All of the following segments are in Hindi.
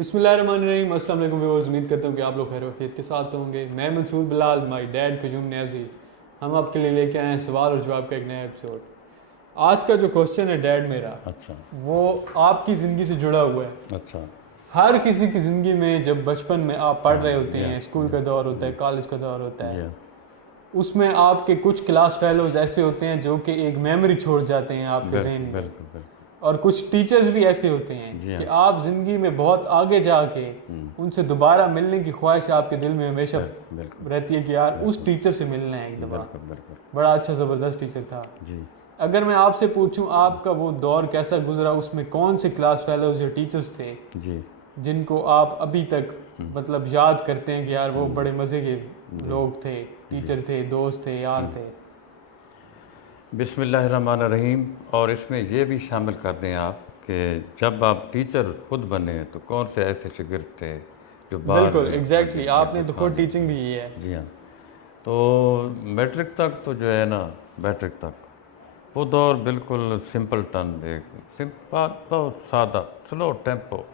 बिस्मिल्लाहिर्रहमानिर्रहीम। अस्सलाम वालेकुम व्यूअर्स, उम्मीद करता हूँ कि आप लोग खैर वफियत के साथ होंगे। मैं मंसूर बिलाल, माय डैड फजूम न्याजी, हम आपके लिए लेके आए हैं सवाल और जवाब का एक नया एपिसोड। आज का जो क्वेश्चन है डैड मेरा, अच्छा। वो आपकी ज़िंदगी से जुड़ा हुआ है। अच्छा। हर किसी की ज़िंदगी में जब बचपन में आप पढ़ रहे हाँ होते जी, हाँ हैं, स्कूल जी, का दौर होता है, जी, कॉलेज का दौर होता जी, है, हाँ, उसमें आपके कुछ क्लास फेलोज ऐसे होते हैं जो कि एक मेमोरी छोड़ जाते हैं आपके जहन बिल्कुल में। बिल्कुल बिल्कुल। और कुछ टीचर्स भी ऐसे होते हैं जी कि हाँ। आप ज़िंदगी में बहुत आगे जाके हम्म, उनसे दोबारा मिलने की ख्वाहिश आपके दिल में हमेशा बिल्कुल रहती है कि यार उस बिल्कुल टीचर से मिलना है एक दफ़ा। बिल्कुल बिल्कुल। बड़ा अच्छा ज़बरदस्त टीचर था। जी अगर मैं आपसे पूछूं आपका वो दौर कैसा गुजरा, उसमें कौन से क्लास फेलोज या टीचर्स थे जी। जिनको आप अभी तक हम्म, मतलब याद करते हैं कि यार वो हम्म, बड़े मज़े के जी लोग थे, जी। टीचर थे, दोस्त थे, यार हम्म, थे? बिस्मिल्लाहिर्रहमानिर्रहीम। और इसमें ये भी शामिल कर दें आप कि जब आप टीचर खुद बने तो कौन से ऐसे शागिर्द थे जो बाद बिल्कुल में, हाँ जी, एग्जैक्टली, ये आपने तो खुद कामयाब टीचिंग हुए। भी की है। जी हाँ। तो मैट्रिक तक तो जो है ना, मैट्रिक तक वो दौर बिल्कुल सिंपल टन, एक सिंपल, बहुत सादा, स्लो टेम्पो।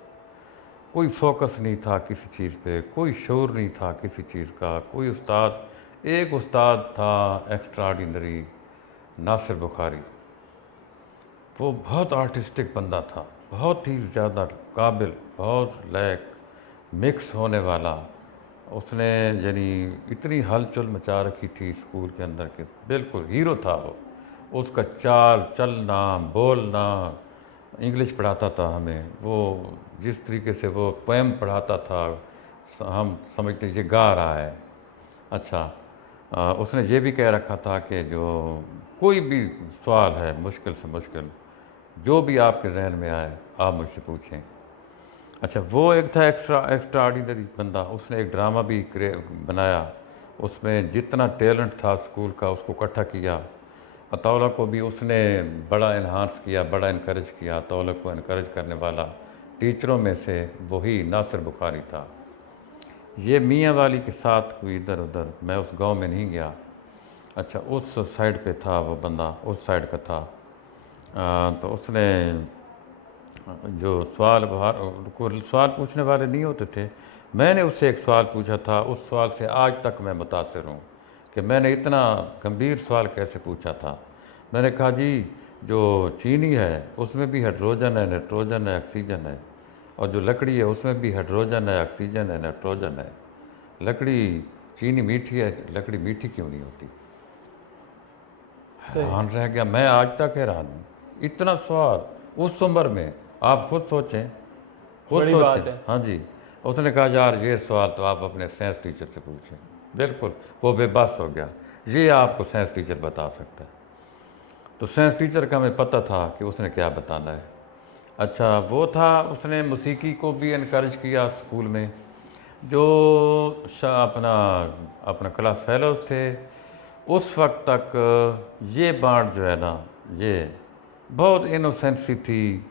कोई फोकस नहीं था किसी चीज़ पे, कोई शौर नहीं था किसी चीज़ का। कोई उस्ताद, एक उस्ताद था एक्स्ट्रा ऑर्डिनरी, नासिर बुखारी। वो बहुत आर्टिस्टिक बंदा था, बहुत ही ज़्यादा काबिल, बहुत लैक, मिक्स होने वाला। उसने यानी इतनी हलचल मचा रखी थी स्कूल के अंदर के, बिल्कुल हीरो था वो। उसका चाल चलना, बोलना, इंग्लिश पढ़ाता था हमें वो, जिस तरीके से वो पोएम पढ़ाता था हम समझते ये गा रहा है। अच्छा। उसने ये भी कह रखा था कि जो कोई भी सवाल है मुश्किल से मुश्किल, जो भी आपके जहन में आए आप मुझसे पूछें। अच्छा, वो एक था एक्स्ट्रा एक्स्ट्रा ऑर्डिनरी बंदा। उसने एक ड्रामा भी बनाया, उसमें जितना टैलेंट था स्कूल का उसको इकट्ठा किया। अतौला को भी उसने बड़ा इन्हांस किया, बड़ा इनक्रेज किया। अतौला को इनक्रेज करने वाला टीचरों में से वही नासिर बुखारी था। ये मियाँ वाली के साथ हुई इधर उधर, मैं उस गांव में नहीं गया। अच्छा, उस साइड पे था वो बंदा, उस साइड का था। तो उसने जो सवाल बाहर को सवाल पूछने वाले नहीं होते थे, मैंने उससे एक सवाल पूछा था। उस सवाल से आज तक मैं मुतासिर हूँ कि मैंने इतना गंभीर सवाल कैसे पूछा था। मैंने कहा जी, जो चीनी है उसमें भी हाइड्रोजन है, नाइट्रोजन है, ऑक्सीजन है, और जो लकड़ी है उसमें भी हाइड्रोजन है, ऑक्सीजन है, नाइट्रोजन है। लकड़ी, चीनी मीठी है, लकड़ी मीठी क्यों नहीं होती? सही। हैरान रह गया, मैं आज तक हैरान हूँ। इतना सवाल उस उम्र में, आप खुद सोचें, खुद बड़ी सोचें। बात है। हाँ जी। उसने कहा यार ये सवाल तो आप अपने साइंस टीचर से पूछें। बिल्कुल, वो बेबस हो गया, ये आपको साइंस टीचर बता सकता है। तो साइंस टीचर का हमें पता था कि उसने क्या बताना है। अच्छा, वो था, उसने मौसीकी को भी इनक्रेज किया स्कूल में। जो अपना अपना क्लास फेलोज थे उस वक्त तक, ये बात जो है ना, ये बहुत इनोसेंसी थी,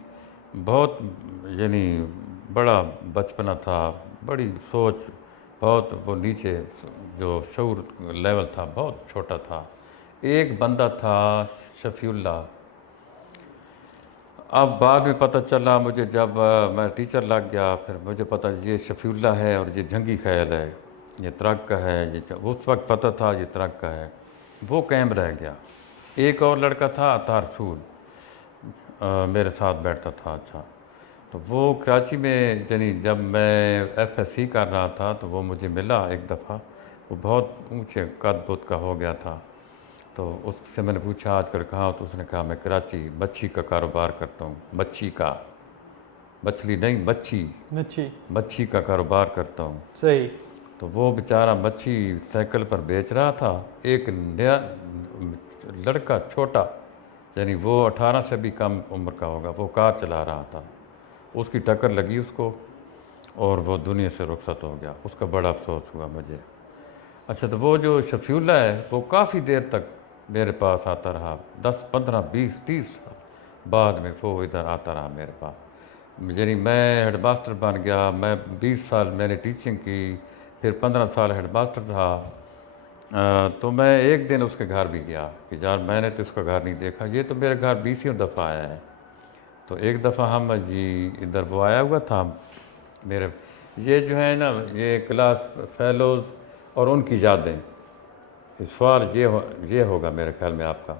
बहुत यानी बड़ा बचपना था, बड़ी सोच, बहुत वो नीचे, जो शऊर लेवल था बहुत छोटा था। एक बंदा था शफीउल्ला। अब बाद में पता चला मुझे, जब मैं टीचर लग गया, फिर मुझे पता ये शफीउल्ला है और ये जंगी ख़याल है, ये तरक का है, ये उस वक्त पता था ये तरक का है। वो कैम रह गया। एक और लड़का था अतार रसूल, मेरे साथ बैठता था। अच्छा, तो वो कराची में, यानी जब मैं FSC कर रहा था तो वो मुझे मिला एक दफ़ा। वो बहुत ऊंचे कद बुत का हो गया था। तो उससे मैंने पूछा आजकल कहाँ हो, तो उसने कहा मैं कराची मच्छी का कारोबार करता हूँ। मच्छी का, मछली नहीं, मच्छी, अच्छी। मच्छी का कारोबार करता हूँ। सही। तो वो बेचारा मच्छी साइकिल पर बेच रहा था। एक नया लड़का छोटा, यानी वो 18 से भी कम उम्र का होगा, वो कार चला रहा था। उसकी टक्कर लगी उसको और वो दुनिया से रुखसत हो गया। उसका बड़ा अफसोस हुआ मुझे। अच्छा, तो वो जो शफीउल्ला है वो काफ़ी देर तक मेरे पास आता रहा, 10 15 20 30 साल बाद में वो इधर आता रहा मेरे पास। यानी मैं हेडमास्टर बन गया, मैं 20 साल मैंने टीचिंग की, फिर 15 साल हेडमास्टर रहा। तो मैं एक दिन उसके घर भी गया कि यार मैंने तो उसका घर नहीं देखा, ये तो मेरे घर 20 दफ़ा आया है। तो एक दफ़ा हम जी इधर वो आया हुआ था, मेरे ये जो है ना, ये क्लास फेलोज़ और उनकी यादें, इस सवाल ये होगा मेरे ख्याल में आपका।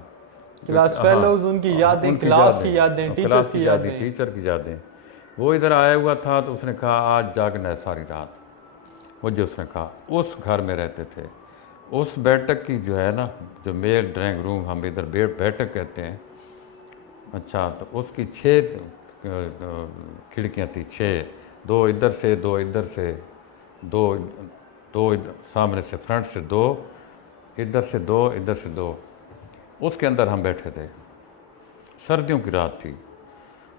क्लास हाँ, फेलोज, उनकी यादें, उनकी क्लास की यादें, यादें, टीचर्स क्लास की की यादें, यादें। टीचर की यादें। वो इधर आया हुआ था तो उसने कहा आज जागना है सारी रात, मुझे उसने कहा। उस घर में रहते थे, उस बैठक की जो है ना, जो मेल ड्राइंग रूम हम इधर बैठक कहते हैं, अच्छा, तो उसकी 6 खिड़कियाँ थी, 6, 2 इधर से, 2 इधर से, 2 2 सामने से, फ्रंट से 2, इधर से 2, इधर से 2। उसके अंदर हम बैठे थे, सर्दियों की रात थी,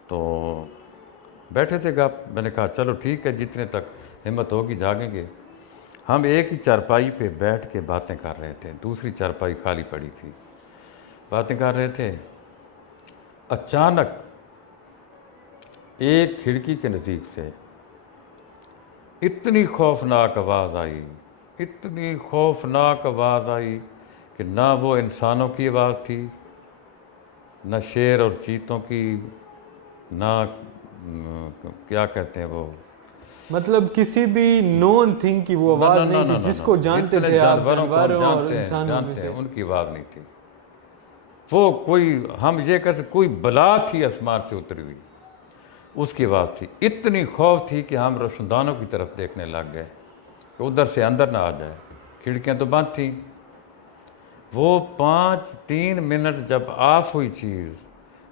तो बैठे थे गप। मैंने कहा चलो ठीक है, जितने तक हिम्मत होगी जागेंगे। हम एक ही चारपाई पे बैठ के बातें कर रहे थे, दूसरी चारपाई खाली पड़ी थी, बातें कर रहे थे। अचानक एक खिड़की के नज़दीक से इतनी खौफनाक आवाज़ आई, इतनी खौफनाक आवाज़ आई कि ना वो इंसानों की आवाज़ थी, न शेर और चीतों की, ना क्या कहते हैं वो, मतलब किसी भी नोन थिंग की वो ना ना आवाज़ ना नहीं ना थी ना जिसको ना, जानते जितने थे आप, जानवरों को हम जानवरों और इंसानों में जानते हैं, से। उनकी आवाज़ नहीं थी वो। कोई, हम ये कह सकते कोई बला थी आसमान से उतरी हुई, उसकी आवाज़ थी। इतनी खौफ थी कि हम रोशनदानों की तरफ देखने लग गए कि उधर से अंदर ना आ जाए। खिड़कियां तो बंद थीं। वो 3 मिनट जब ऑफ हुई चीज़,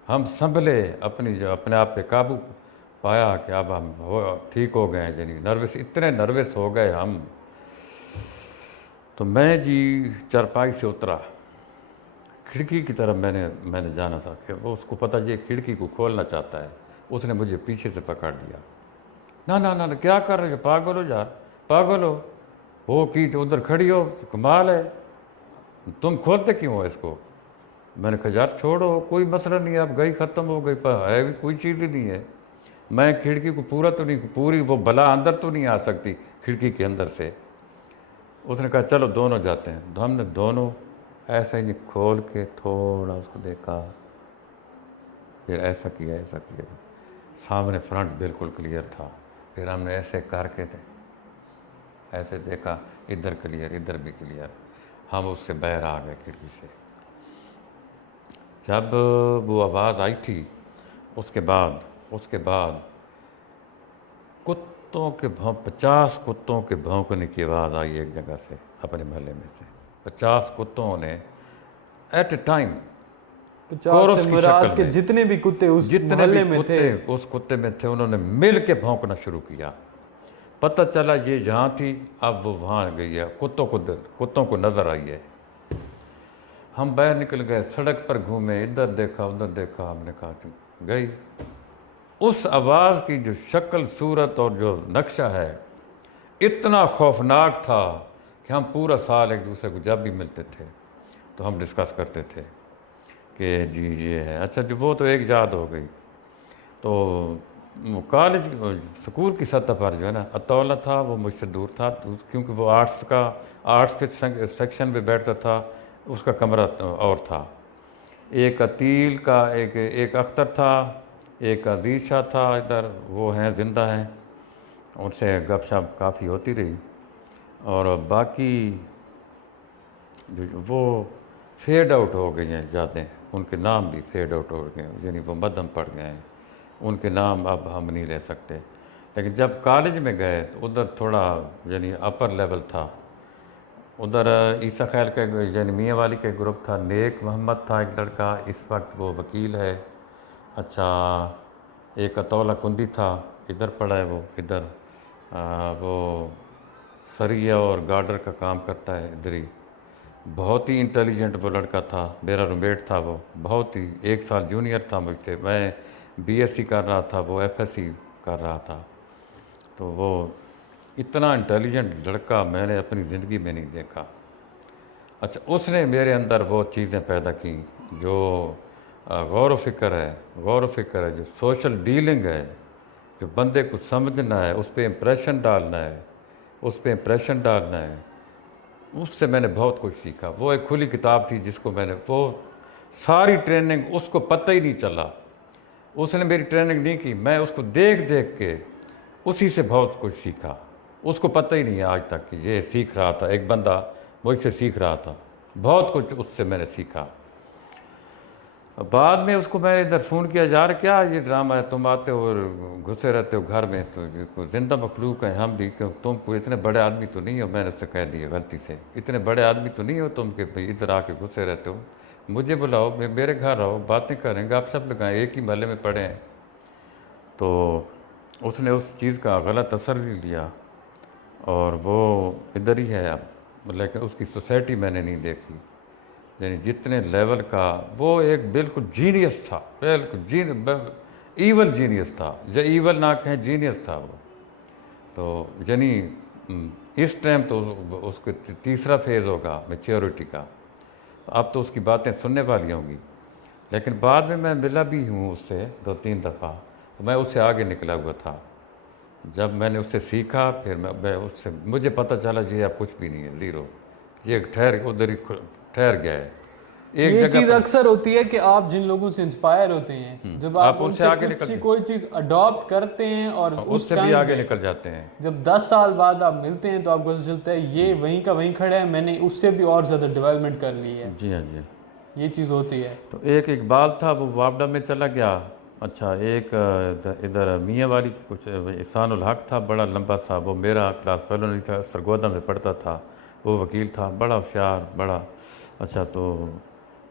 हम संभले, अपने आप पे काबू पाया कि अब हम ठीक हो गए हैं। यानी नर्वस, इतने नर्वस हो गए हम। तो मैं जी चारपाई से उतरा, खिड़की की तरफ मैंने जाना था कि वो, उसको पता ये खिड़की को खोलना चाहता है। उसने मुझे पीछे से पकड़ लिया। ना ना ना ना, क्या कर रहे हो, पागल हो यार, पागल हो कि तो उधर खड़ी हो, तो कमाल है, तुम खोलते क्यों हो इसको। मैंने कहा यार छोड़ो, कोई मसला नहीं है, अब गई ख़त्म हो गई, पर है भी कोई चीज़ ही नहीं है। मैं खिड़की को पूरा तो नहीं, पूरी वो भला अंदर तो नहीं आ सकती खिड़की के अंदर से। उसने कहा चलो दोनों जाते हैं। तो हमने दोनों ऐसे ही खोल के थोड़ा उसको देखा, फिर ऐसा किया, ऐसा किया, सामने फ्रंट बिल्कुल क्लियर था। फिर हमने ऐसे करके ऐसे देखा, इधर क्लियर, इधर भी क्लियर। हम उससे बाहर आ गए खिड़की से। जब वो आवाज़ आई थी, उसके बाद कुत्तों के 50 कुत्तों के भौंकने की आवाज़ आई एक जगह से, अपने मोहल्ले में से। 50 कुत्तों ने एट ए टाइम, 50 से कोरस की मुराद शक्ल के में, जितने भी कुत्ते उस जितने भी मोहल्ले में थे। कुत्ते उस कुत्ते में थे, उन्होंने मिल के भौंकना शुरू किया। पता चला ये जहाँ थी, अब वो वहाँ गई है, कुत्तों को नज़र आई है। हम बाहर निकल गए, सड़क पर घूमे, इधर देखा उधर देखा। हमने कहा कि गई। उस आवाज़ की जो शक्ल, सूरत और जो नक्शा है, इतना खौफनाक था कि हम पूरा साल एक दूसरे को जब भी मिलते थे तो हम डिस्कस करते थे कि जी ये है। अच्छा, जो वो तो एक याद हो गई। तो कॉलेज, स्कूल की सतह पर जो है ना, अतौला था, वो मुझसे दूर था, क्योंकि वो आर्ट्स के सेक्शन में बैठता था। उसका कमरा और था। एक अतील का, एक अख्तर था, एक अजीज शाह था, इधर वो हैं, ज़िंदा हैं, उनसे गपशप काफ़ी होती रही। और बाकी वो फेड आउट हो गई हैं यादें, उनके नाम भी फेड आउट हो गए हैं, यानी वो मध्यम पड़ गए हैं, उनके नाम अब हम नहीं ले सकते। लेकिन जब कॉलेज में गए तो उधर थोड़ा यानी अपर लेवल था। उधर ईसा खैल के, यानी मियाँ वाली के ग्रुप था। नेक मोहम्मद था एक लड़का, इस वक्त वो वकील है। अच्छा, एक अतौला कुंदी था, इधर पड़ा है वो, इधर वो सरिया और गार्डर का काम करता है इधर ही। बहुत ही इंटेलिजेंट वो लड़का था, मेरा रूममेट था वो, बहुत ही 1 साल जूनियर था मुझसे। मैं बीएससी कर रहा था, वो एफएससी कर रहा था। तो वो इतना इंटेलिजेंट लड़का मैंने अपनी ज़िंदगी में नहीं देखा। अच्छा, उसने मेरे अंदर वो चीज़ें पैदा की जो गौर व फिक्र है, जो सोशल डीलिंग है, जो बंदे को समझना है, उस पर इम्प्रेशन डालना है, उससे मैंने बहुत कुछ सीखा। वो एक खुली किताब थी जिसको मैंने, वो सारी ट्रेनिंग उसको पता ही नहीं चला, उसने मेरी ट्रेनिंग नहीं की। मैं उसको देख देख के उसी से बहुत कुछ सीखा। उसको पता ही नहीं है आज तक कि ये सीख रहा था, एक बंदा मुझसे सीख रहा था, बहुत कुछ उससे मैंने सीखा। बाद में उसको मैंने इधर फ़ोन किया, यार क्या ये ड्रामा है, तुम आते हो और घुसे रहते हो घर में, तो ये कोई जिंदा मखलूक हैं हम भी, क्यों तुम कोई इतने बड़े आदमी तो नहीं हो। मैंने उससे कह दिया गलती से, इतने बड़े आदमी तो नहीं हो तुम कि भाई इधर आके घुसे रहते हो, मुझे बुलाओ, मेरे घर रहो, बातें करें, गपशप लगाएं, एक ही महल्ले में पड़े हैं। तो उसने उस चीज़ का गलत असर भी लिया और वो इधर ही है अब। लेकिन उसकी सोसाइटी मैंने नहीं देखी, यानी जितने लेवल का वो एक बिल्कुल जीनियस था, बिल्कुल ईवल जीनियस था, जो ईवल ना कहें जीनियस था वो। तो यानी इस टाइम तो उसको तीसरा फेज़ होगा मैच्योरिटी का, अब तो उसकी बातें सुनने वाली होंगी। लेकिन बाद में मैं मिला भी हूँ उससे 2-3 दफ़ा, तो मैं उससे आगे निकला हुआ था। जब मैंने उससे सीखा फिर मैं उससे, मुझे पता चला जी अब कुछ भी नहीं है, ज़ीरो, ये उधर ही ठहर गया है एक ये जगह चीज पर। अक्सर होती है कि आप जिन लोगों से इंस्पायर होते हैं, जब आप आप उससे उनसे आगे कुछ निकल कोई चीज अडॉप्ट करते हैं और उस उससे भी टाइम आगे पे निकल जाते हैं। जब 10 साल बाद आप मिलते हैं तो आपको पता चलता है ये वहीं का वहीं खड़ा है, मैंने उससे भी और ज्यादा डेवलपमेंट कर ली है। जी हाँ जी। ये चीज होती है। तो एक इकबाल था, वो वापडा में चला गया। अच्छा, एक इधर मियाँ वाली कुछ एहसान उल हक था, बड़ा लंबा सा, वो मेरा क्लास फेलो नहीं था, सरगोदा में पढ़ता था, वो वकील था, बड़ा होशियार, बड़ा अच्छा। तो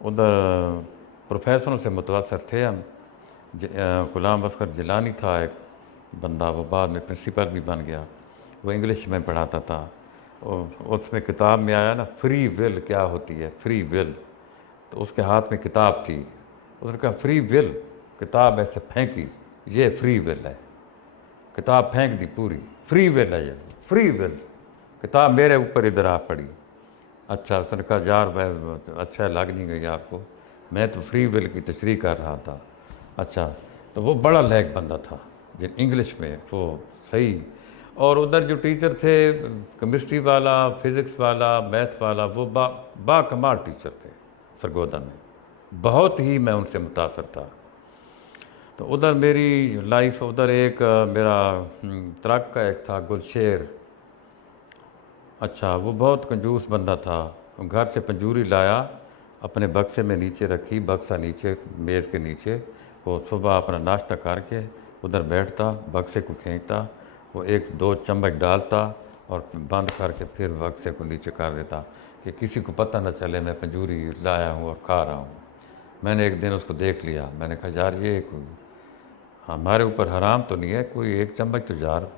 उधर प्रोफेसरों से मुतवसर थे हम। गुलाम अस्कर जिलानी था एक बंदा, वो बाद में प्रिंसिपल भी बन गया, वो इंग्लिश में पढ़ाता था। उसमें किताब में आया ना, फ्री विल क्या होती है, फ्री विल। तो उसके हाथ में किताब थी, उसने कहा फ्री विल, किताब ऐसे फेंकी, ये फ्री विल है, किताब फेंक दी पूरी, फ्री विल है ये, फ्री विल। किताब मेरे ऊपर इधर आ पड़ी। अच्छा, उसने कहा यार मैं, अच्छा लग नहीं गई आपको, मैं तो फ्री विल की तशरीह कर रहा था। अच्छा, तो वो बड़ा लैक बंदा था जिन इंग्लिश में वो सही। और उधर जो टीचर थे, केमिस्ट्री वाला, फिज़िक्स वाला, मैथ वाला, वो बाकमाल टीचर थे सरगोदा में, बहुत ही मैं उनसे मुतासर था। तो उधर मेरी लाइफ, उधर एक मेरा तराक का एक था गुलशेर। अच्छा, वो बहुत कंजूस बंदा था, घर से पंजूरी लाया, अपने बक्से में नीचे रखी, बक्सा नीचे मेज़ के नीचे, वो सुबह अपना नाश्ता करके उधर बैठता, बक्से को खींचता, वो 1-2 चम्मच डालता और बंद करके फिर बक्से को नीचे कर देता कि किसी को पता न चले मैं पंजूरी लाया हूँ और खा रहा हूँ। मैंने एक दिन उसको देख लिया, मैंने कहा यार ये कोई हमारे ऊपर हराम तो नहीं है, कोई 1 चम्मच तो यार,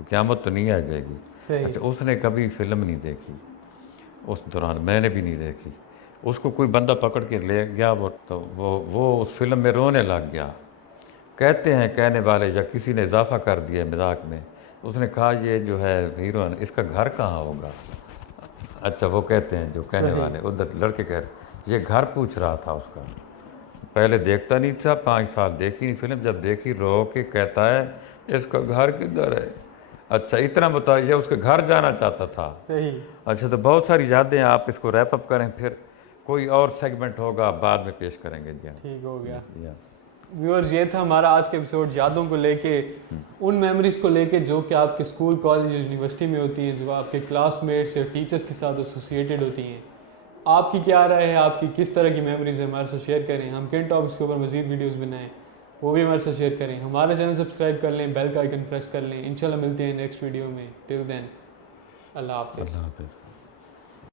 क़यामत तो नहीं आ जाएगी। सही। अच्छा, उसने कभी फिल्म नहीं देखी उस दौरान, मैंने भी नहीं देखी। उसको कोई बंदा पकड़ के ले गया, वो तो वो उस फिल्म में रोने लग गया। कहते हैं कहने वाले, या किसी ने इजाफा कर दिया मजाक में, उसने कहा ये जो है हीरोइन, इसका घर कहाँ होगा। अच्छा, वो कहते हैं जो कहने सही। वाले, उधर लड़के कह रहे, ये घर पूछ रहा था उसका, पहले देखता नहीं था, 5 साल देखी नहीं फिल्म, जब देखी रो के कहता है इसका घर किधर है। अच्छा, इतना बताइए, उसके घर जाना चाहता था। सही। अच्छा, तो बहुत सारी यादें, आप इसको रैप अप करें, फिर कोई और सेगमेंट होगा बाद में पेश करेंगे। जी हाँ। ठीक हो गया। जी हाँ। व्यूअर्स, ये था हमारा आज का एपिसोड, यादों को लेके, उन मेमोरीज को लेके जो कि आपके स्कूल, कॉलेज, यूनिवर्सिटी में होती हैं, जो आपके क्लासमेट्स या टीचर्स के साथ एसोसिएटेड होती हैं। आपकी क्या राय है, आपकी किस तरह की मेमोरीज है, हमारे साथ शेयर करें। हम किन टॉपिक्स के ऊपर मजीद वीडियोस बनाएं, वो भी हमारे साथ शेयर करें। हमारा चैनल सब्सक्राइब कर लें, बेल का आइकन प्रेस कर लें। इंशाल्लाह मिलते हैं नेक्स्ट वीडियो में। टिल देन, अल्लाह हाफिज़। अल्लाह हाफिज़।